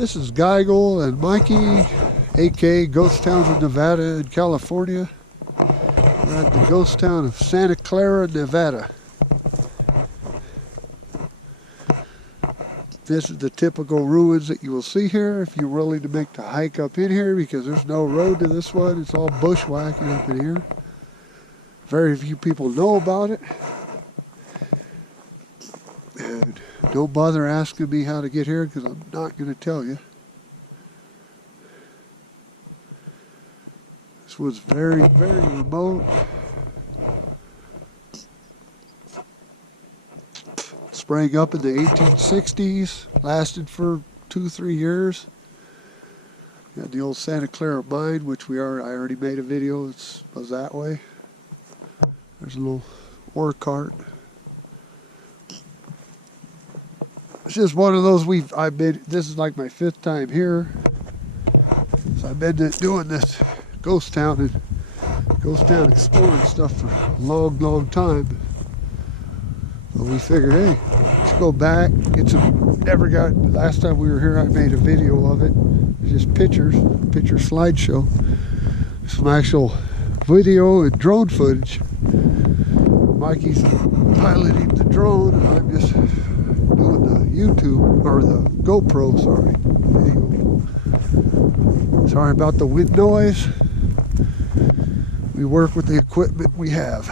This is Geigel and Mikey, aka Ghost Towns of Nevada and California. We're at the ghost town of Santa Clara, Nevada. This is the typical ruins that you will see here if you're willing to make the hike up in here, because there's no road to this one. It's all bushwhacking up in here. Very few people know about it. And don't bother asking me how to get here, because I'm not going to tell you. This was very, very remote. Sprang up in the 1860s, lasted for 2-3 years. You had the old Santa Clara mine, which I already made a video. It goes that way. There's a little ore cart. It's just one of those this is like my 5th time here. So I've been doing this ghost town exploring stuff for a long, long time. So we figured, hey, let's go back, last time we were here I made a video of it. Just picture slideshow. Some actual video and drone footage. Mikey's piloting the drone and I'm just doing the YouTube, or the GoPro, video. Sorry about the wind noise. We work with the equipment we have.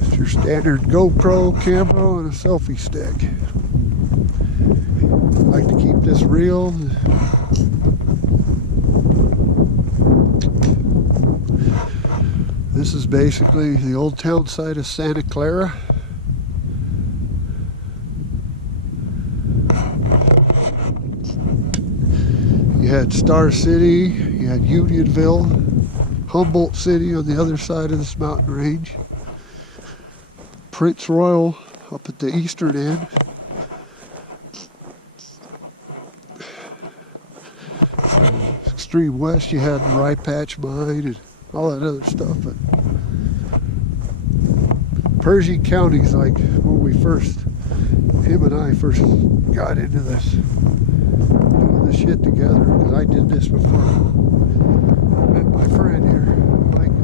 It's your standard GoPro camera and a selfie stick. I like to keep this real. This is basically the old town site of Santa Clara. You had Star City, you had Unionville, Humboldt City on the other side of this mountain range, Prince Royal up at the eastern end. Extreme west, you had Rye Patch Mine and all that other stuff. But Pershing County's like where him and I first got into this, doing this shit together, because I did this before I met my friend here, Mike.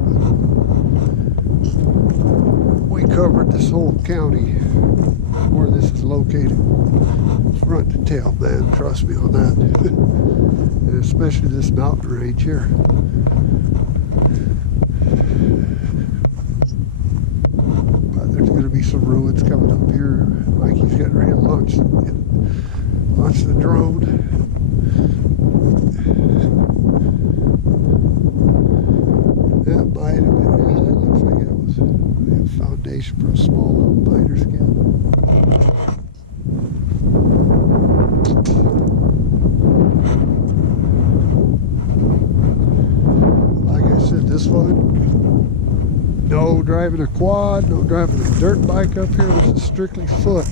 We covered this whole county where this is located, front to tail, man, trust me on that. And especially this mountain range here. But there's going to be some ruins coming up here. Mikey's getting ready to launch the drone. That might have been, that looks like it was a foundation for a small little miner's camp. This one, no driving a quad, no driving a dirt bike up here. This is strictly foot.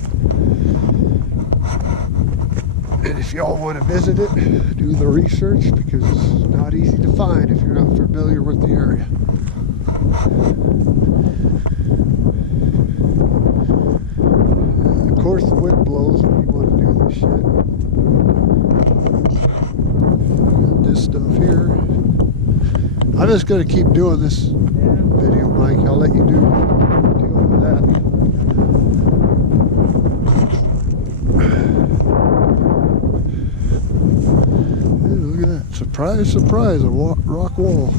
And if y'all want to visit it, do the research, because it's not easy to find if you're not familiar with the area. Of course, the wind blows when you want to do this shit. Got this stuff here. I'm just going to keep doing this video, Mike. I'll let you deal with that. Hey, look at that. Surprise, surprise, a rock wall.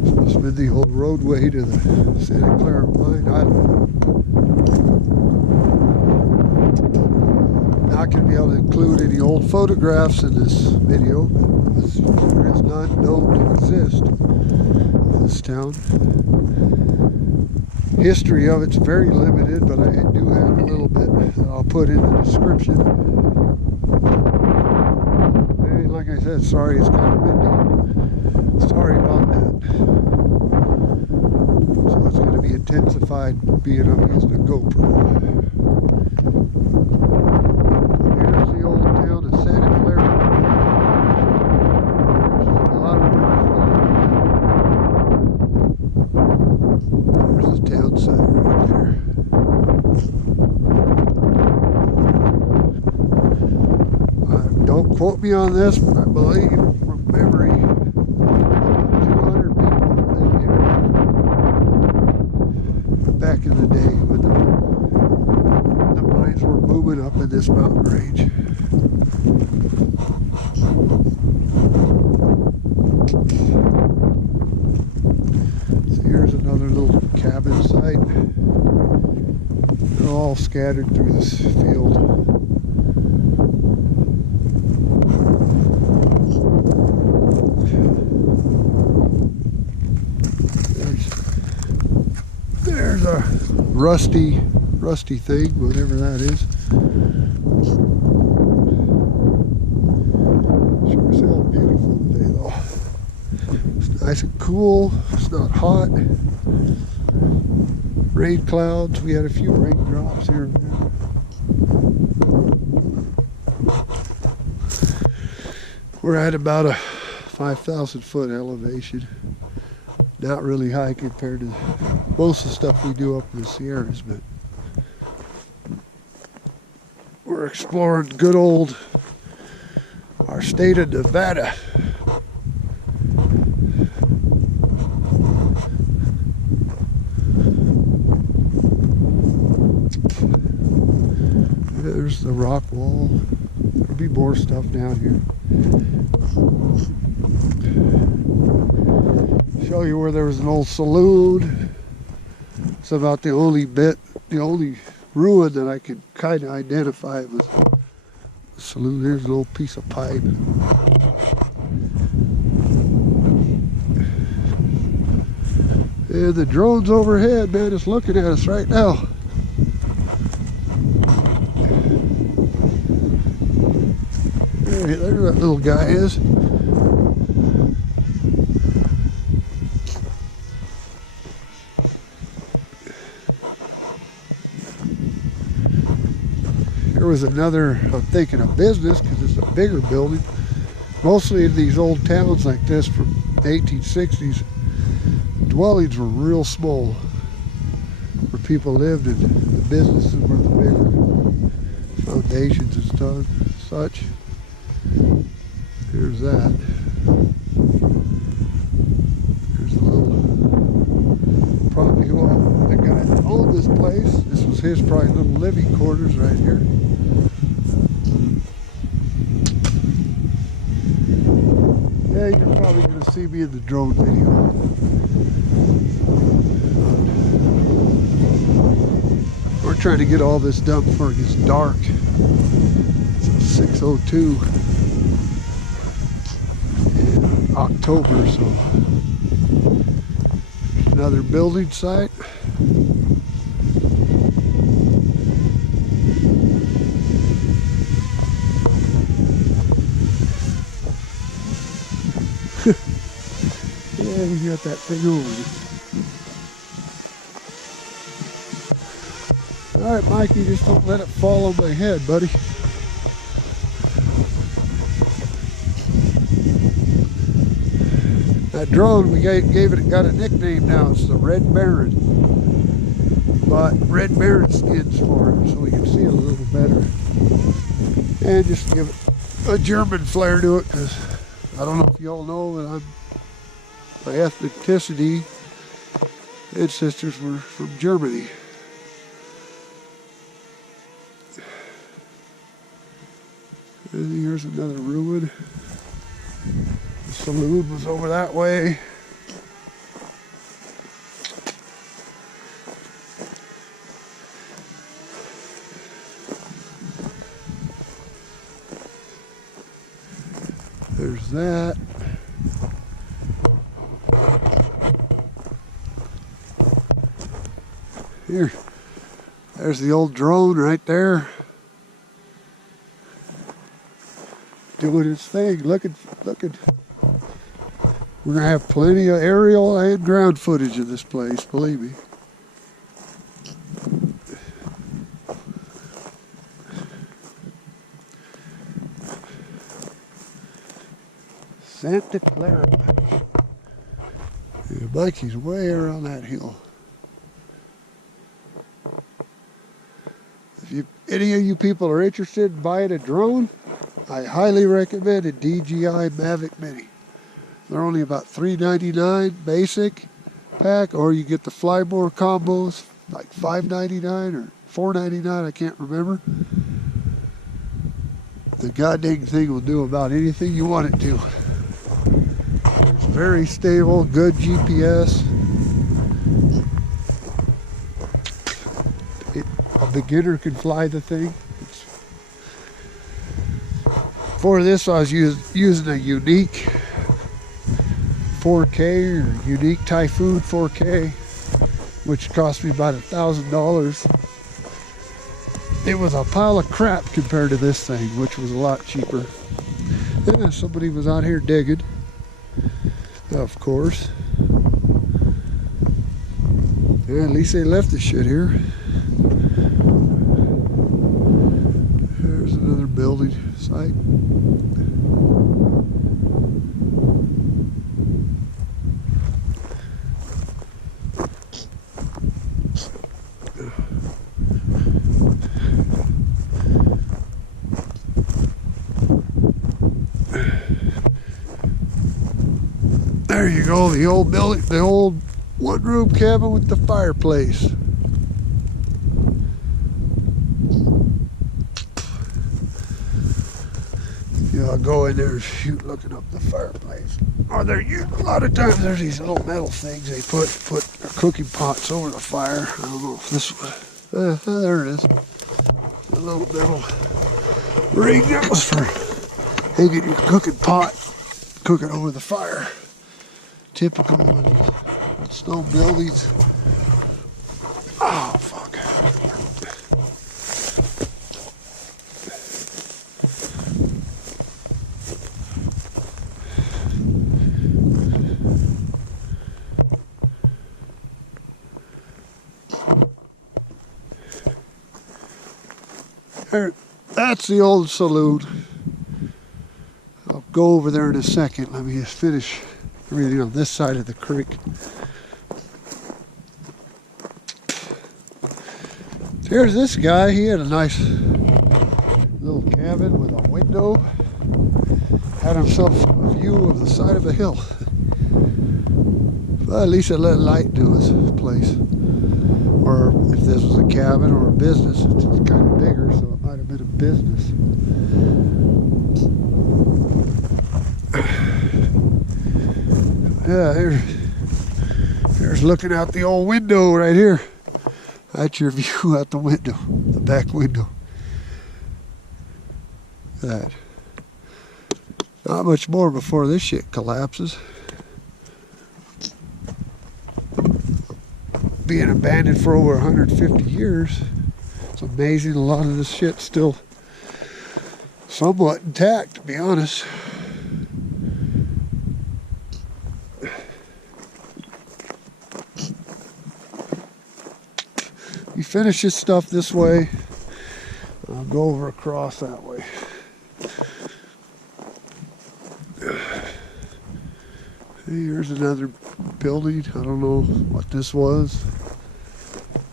This must have been the old roadway to the Santa Clara mine. I don't know. Not going to be able to include any old photographs in this video, because there is none known to exist in this town. History of it's very limited, but I do have a little bit that I'll put in the description. And like I said, sorry it's kind of been sorry about that. So it's going to be intensified being I'm using a GoPro. quote me on this, but I believe from memory, 200 people lived here back in the day when the mines were booming up in this mountain range. So here's another little cabin site. They're all scattered through this field. There's a rusty thing, whatever that is. Sure is all beautiful today though. It's nice and cool, it's not hot. Rain clouds, we had a few raindrops here and there. We're at about a 5,000 foot elevation. Not really high compared to most of the stuff we do up in the Sierras, but we're exploring good old our state of Nevada. There's the rock wall. There'll be more stuff down here. Show you where there was an old saloon. It's about the only ruin that I could kind of identify was the saloon. Here's an old piece of pipe. And the drone's overhead, man, it's looking at us right now. There that little guy is. There was another, I'm thinking, a business, because it's a bigger building. Mostly in these old towns like this from the 1860s, dwellings were real small where people lived, and the businesses were the bigger foundations and stuff, such. Here's that. There's a little property. Well, the guy that owned this place, this was his probably little living quarters right here. Yeah, you're probably going to see me in the drone video. We're trying to get all this done before it gets dark. It's 6:02 in October, so another building site. Yeah, you got that thing over you. All right, Mikey, just don't let it fall on my head, buddy. That drone, we gave it, got a nickname now. It's the Red Baron. Bought Red Baron skins for it so we can see it a little better. And just give it a German flair to it, because I don't know if you all know that I'm, by ethnicity, ancestors were from Germany. And here's another ruin. The saloon was over that way. There's that. Here, there's the old drone right there. Doing its thing, looking. We're gonna have plenty of aerial and ground footage of this place, believe me. Santa Clara. Yeah, Mikey's way around that hill. If any of you people are interested in buying a drone, I highly recommend a DJI Mavic Mini. They're only about $3.99 basic pack, or you get the Flyboard combos like $5.99 or $4.99, I can't remember. The goddamn thing will do about anything you want it to. It's very stable, good GPS. A beginner can fly the thing. For this, I was using a unique 4K or unique Typhoon 4K, which cost me about $1,000. It was a pile of crap compared to this thing, which was a lot cheaper. Yeah, somebody was out here digging, of course. Yeah, at least they left the shit here. There's another building site. There you go, the old building, the old one-room cabin with the fireplace. Yeah, I'll go in there and shoot looking up the fireplace. Oh, a lot of times there's these little metal things they put cooking pots over the fire. I don't know if this was, there it is. A little metal ring that was for hanging your cooking pot, cooking over the fire. Typical of these stone buildings. Oh, fuck. There, that's the old saloon. I'll go over there in a second. Let me just finish everything on this side of the creek. Here's this guy. He had a nice little cabin with a window. Had himself a view of the side of a hill. Well, at least it let light into his place. Or if this was a cabin or a business, it's kind of bigger, so it might have been a business. Yeah, here's looking out the old window right here. That's your view out the window, the back window. That. Not much more before this shit collapses. Being abandoned for over 150 years. It's amazing a lot of this shit's still somewhat intact, to be honest. You finish this stuff this way, I'll go over across that way. Here's another building. I don't know what this was.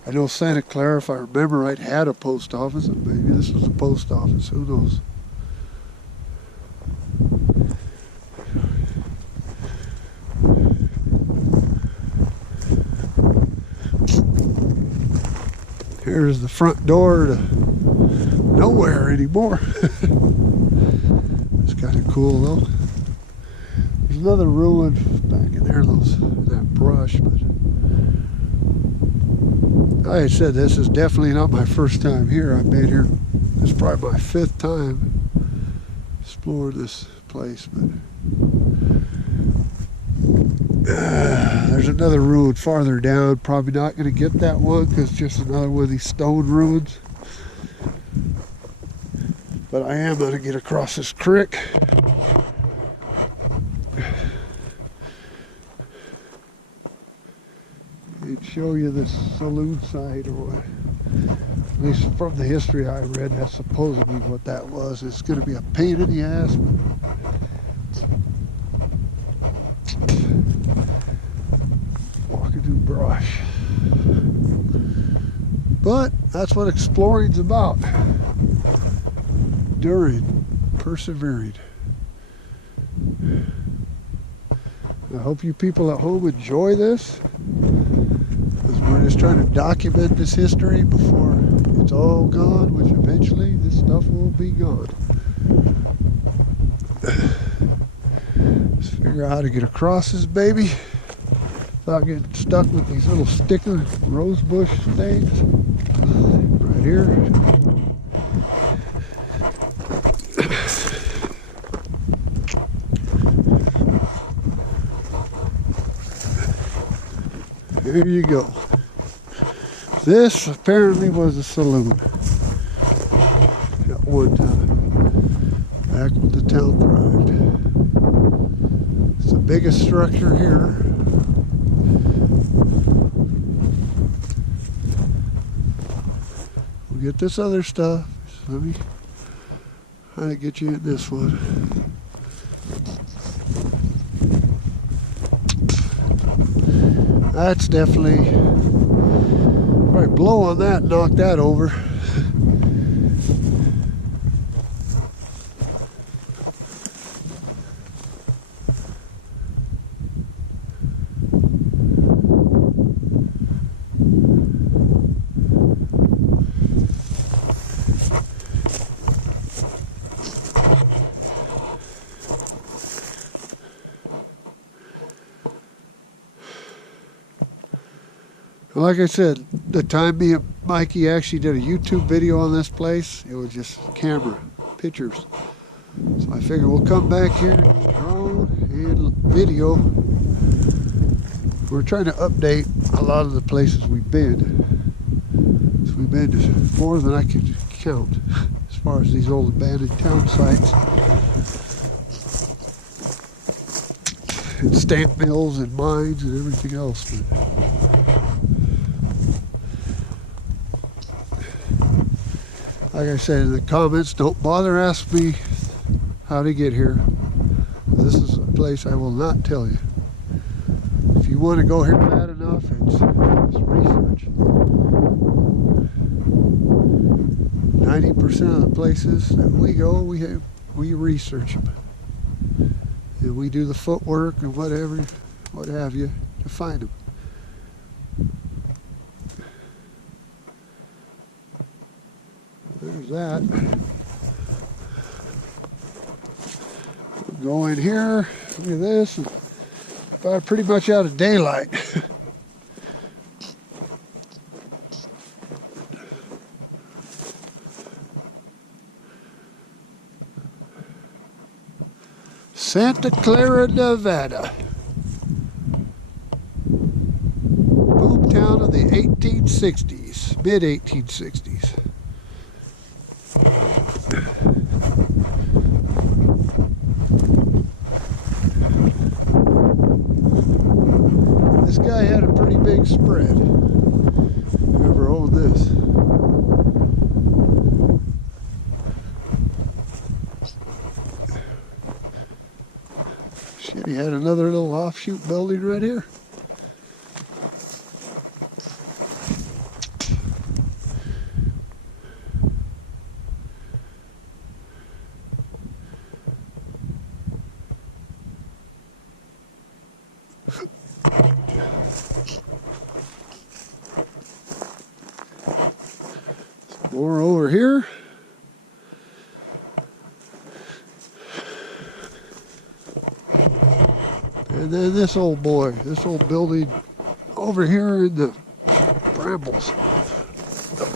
I know Santa Clara, if I remember right, had a post office. Maybe this was a post office. Who knows? Here's the front door to nowhere anymore. It's kind of cool though. There's another ruin back in there, that brush. But like I said, this is definitely not my first time here. I've been here. This is probably my 5th time exploring this place. But there's another ruin farther down. Probably not going to get that one because it's just another one of these stone ruins. But I am going to get across this creek. And show you this saloon site, or what, at least from the history I read, that's supposedly what that was. It's going to be a pain in the ass. Walking through brush. But that's what exploring's about. During persevering. I hope you people at home enjoy this, because we're just trying to document this history before it's all gone, which eventually this stuff will be gone. Let's figure out how to get across this baby without getting stuck with these little sticker rose bush things right here. There you go. This apparently was a saloon at one time, back when the town thrived. It's the biggest structure here. We'll get this other stuff. So let me try to get you in this one. That's definitely, probably blow on that and knock that over. Like I said, the time me and Mikey actually did a YouTube video on this place, it was just camera, pictures. So I figured we'll come back here and do drone and video. We're trying to update a lot of the places we've been. So we've been to more than I could count as far as these old abandoned town sites. And stamp mills and mines and everything else. But like I said in the comments, don't bother asking me how to get here. This is a place I will not tell you. If you want to go here bad enough, it's research. 90% of the places that we go, we research them. And we do the footwork and whatever, what have you, to find them. There's that. Go in here, look at this, about pretty much out of daylight. Santa Clara, Nevada. Boomtown of the 1860s, mid-1860s. This guy had a pretty big spread. Whoever owned this. Shit, he had another little offshoot building right here. More over here. And then this old boy, this old building over here in the brambles.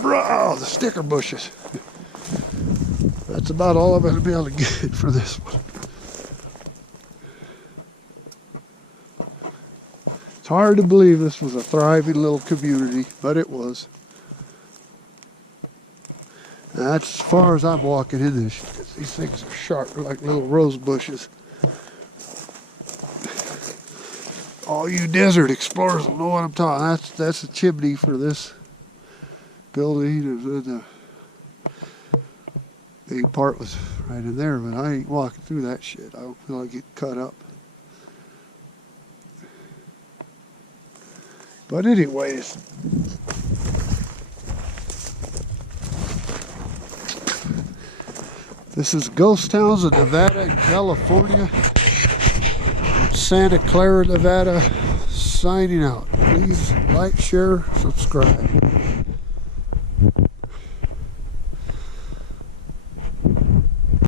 The sticker bushes. That's about all I'm going to be able to get for this one. It's hard to believe this was a thriving little community, but it was. That's as far as I'm walking in this. These things are sharp, like little rose bushes. All you desert explorers will know what I'm talking. That's a chimney for this building, and then the big part was right in there. But I ain't walking through that shit. I don't feel like getting cut up. But anyways. This is ghost towns of Nevada and California. Santa Clara, Nevada, signing out. Please like, share, subscribe.